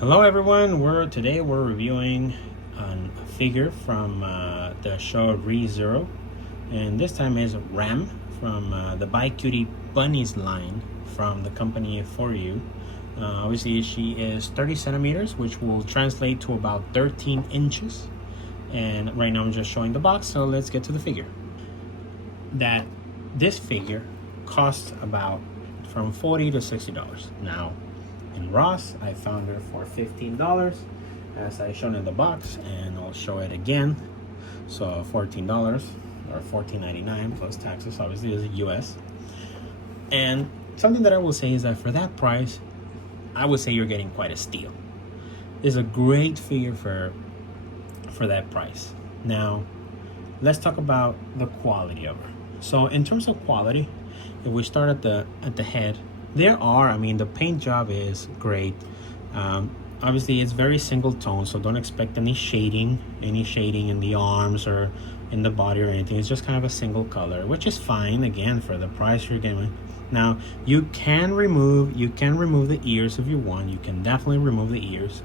Hello everyone, today we're reviewing a figure from the show ReZero, and this time is Ram from the BiCute Bunnies line from the company FuRyu. Obviously she is 30 centimeters, which will translate to about 13 inches, and right now I'm just showing the box, so let's get to the figure. This figure costs about from $40 to $60. Now in Ross, I found her for $15, as I shown in the box, and I'll show it again. So $14 or $14.99 plus taxes, obviously, is US. And something that I will say is that for that price, I would say you're getting quite a steal. It's a great figure for that price. Now, let's talk about the quality of her. So in terms of quality, if we start at the head, the paint job is great. Obviously it's very single tone, so don't expect any shading in the arms or in the body or anything. It's just kind of a single color, which is fine, again, for the price you're getting. Now you can remove the ears if you want. You can definitely remove the ears,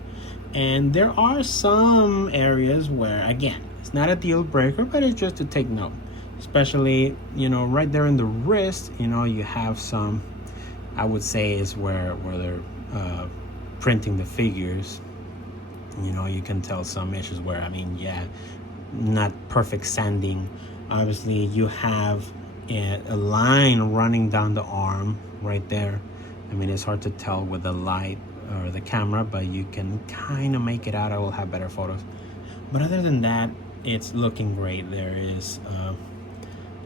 and there are some areas where, again, it's not a deal breaker, but it's just to take note, especially right there in the wrist. You have some, I would say, is where they're printing the figures. You can tell some issues where, not perfect sanding. Obviously you have a line running down the arm right there. It's hard to tell with the light or the camera, but you can kind of make it out. I will have better photos, but other than that, it's looking great. There is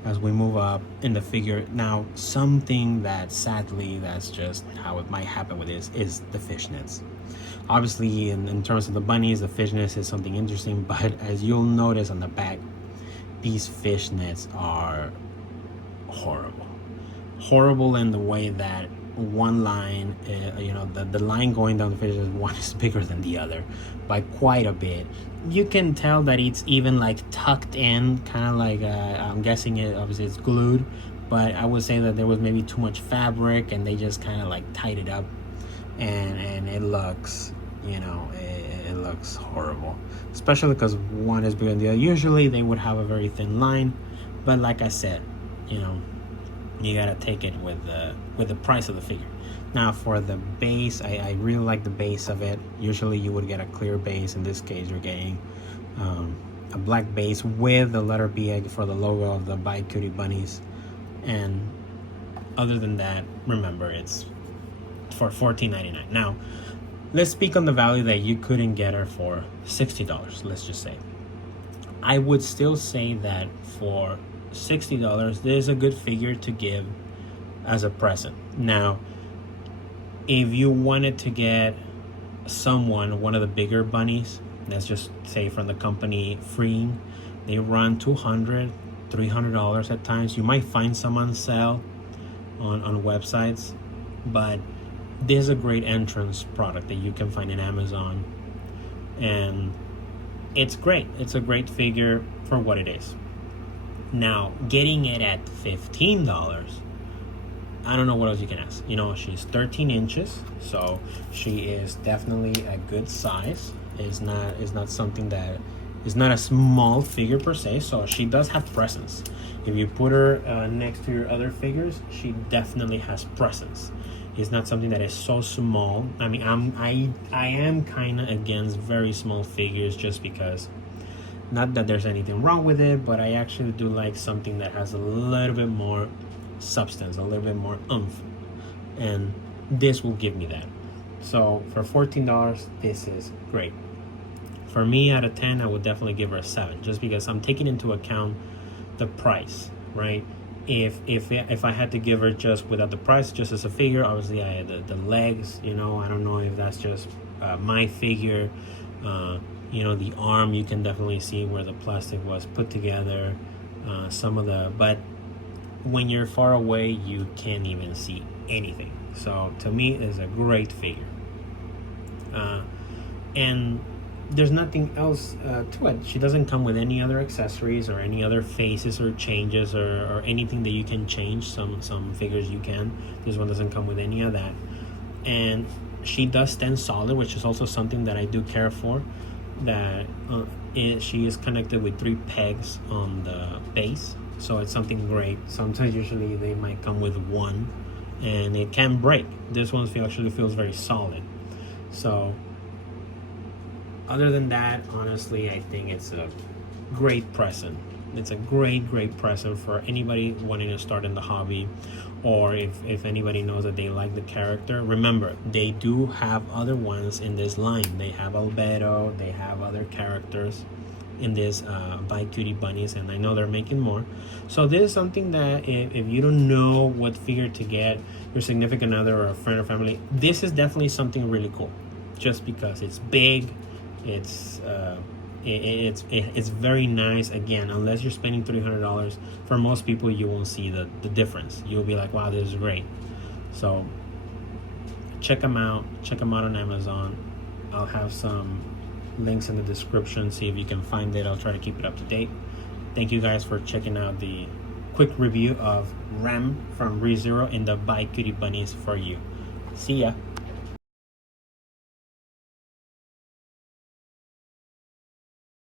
as we move up in the figure. Now, something that sadly, that's just how it might happen with this, is the fishnets. Obviously, in terms of the bunnies, the fishnets is something interesting, but as you'll notice on the back, these fishnets are horrible in the way that one line, the line going down the fish, one is bigger than the other by quite a bit. You can tell that it's even like tucked in, kind of like I'm guessing obviously it's glued, but I would say that there was maybe too much fabric and they just kind of like tied it up, and it looks, it looks horrible, especially because one is bigger than the other. Usually they would have a very thin line, but like I said, you gotta take it with the price of the figure. Now for the base, I really like the base of it. Usually you would get a clear base. In this case, you're getting a black base with the letter B for the logo of the BiCute Bunnies. And other than that, remember, it's for $14.99. Now let's speak on the value that you couldn't get her for $60. Let's just say, I would still say that for $60, there's a good figure to give as a present. Now, if you wanted to get one of the bigger bunnies, let's just say from the company FuRyu, they run $200, $300 at times. You might find some on sale on websites, but this is a great entrance product that you can find in Amazon, and it's great. It's a great figure for what it is. Now, getting it at $15, I don't know what else you can ask. She's 13 inches, so she is definitely a good size. It's not something that is not a small figure per se, so she does have presence. If you put her next to your other figures, she definitely has presence. It's not something that is so small. I am kind of against very small figures, just because, not that there's anything wrong with it, but I actually do like something that has a little bit more substance, a little bit more oomph, and this will give me that. So for $14, this is great. For me, out of 10, I would definitely give her a 7, just because I'm taking into account the price, right? If I had to give her just without the price, just as a figure, obviously I had the legs, I don't know if that's just my figure. The arm, you can definitely see where the plastic was put together, but when you're far away, you can't even see anything. So to me, it's a great figure, and there's nothing else to it. She doesn't come with any other accessories or any other faces or changes or anything that you can change. Some figures you can. This one doesn't come with any of that, and She does stand solid, which is also something that I do care for, that she is connected with 3 pegs on the base, so it's something great. Sometimes usually they might come with 1 and it can break. This one actually feels very solid. So other than that, honestly, I think it's a great present. It's a great present for anybody wanting to start in the hobby, or if anybody knows that they like the character. Remember, they do have other ones in this line. They have Albedo, they have other characters in this BiCute Bunnies, and I know they're making more. So this is something that if you don't know what figure to get your significant other or a friend or family, this is definitely something really cool, just because it's big, it's very nice. Again, unless you're spending $300, for most people you won't see the difference. You'll be like, wow, this is great. So check them out on Amazon. I'll have some links in the description, see if you can find it. I'll try to keep it up to date. Thank you guys for checking out the quick review of Ram from ReZero in the BiCute Bunnies FuRyu. See ya.